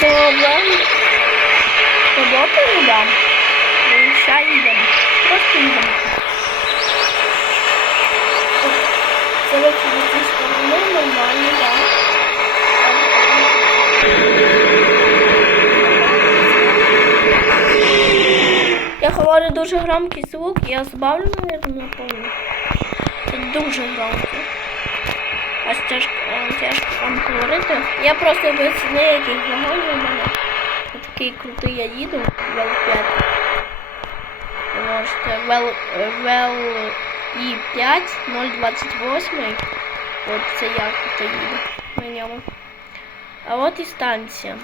Вел... Роботу не дам. Ще йдемо. Просто йдемо. Це ви ці сторони нормально, так. Я говорю дуже громкий звук, я збавлю, не помню. Це дуже громко. Тяжко, е, тяжко вам говорити. Я просто без деяких вагонів у мене. Такий крутий я їду, вел 5. Можете вел, е, вел і 5 028. От це я тут їду на ньому. А от і станція.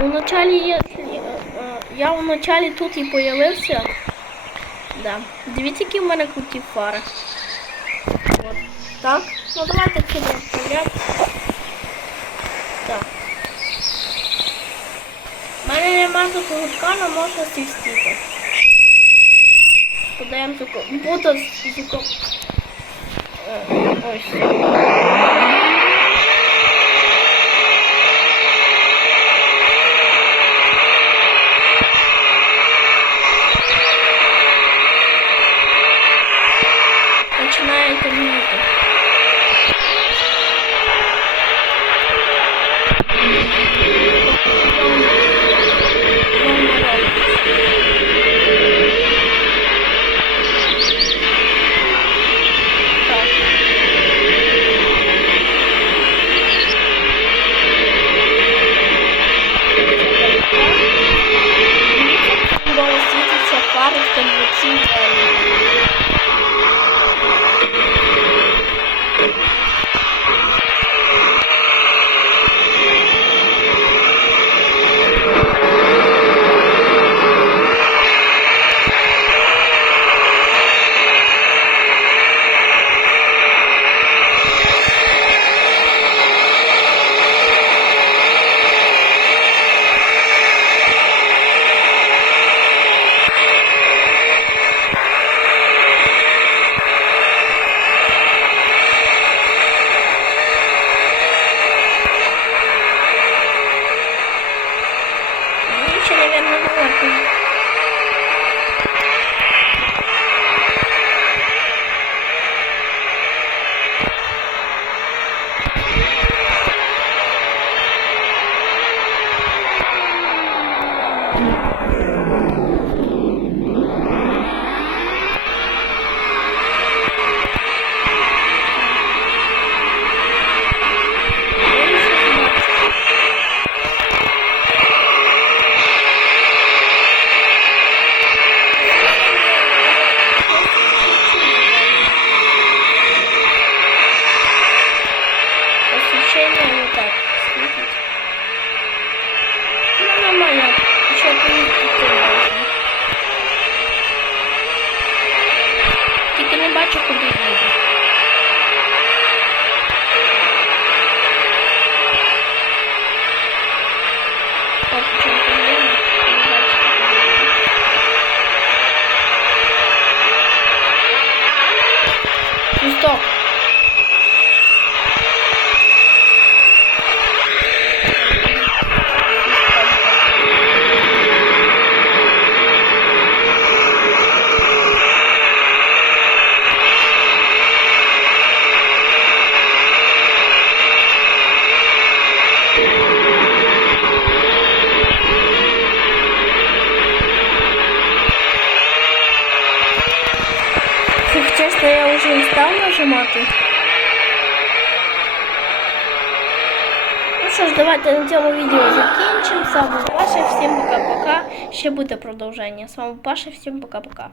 У началі я, я у началі тут і появився. Да. Дивіться, які в мене круті фари. От. Так. Ну давайте сюди вставляти. Так. У мене нема тут гудка, но можна сістити. Подаємо звуко. Буду з. Е, Ось. Thank you. Ну, еще, наверное, вот. bate a contabilidade. Чесно, я вже не став нажимати. Ну що ж, давайте на цьому відео закінчимо. З вами Паша, всім пока-пока. Ще буде продовження. З вами Паша, всім пока-пока.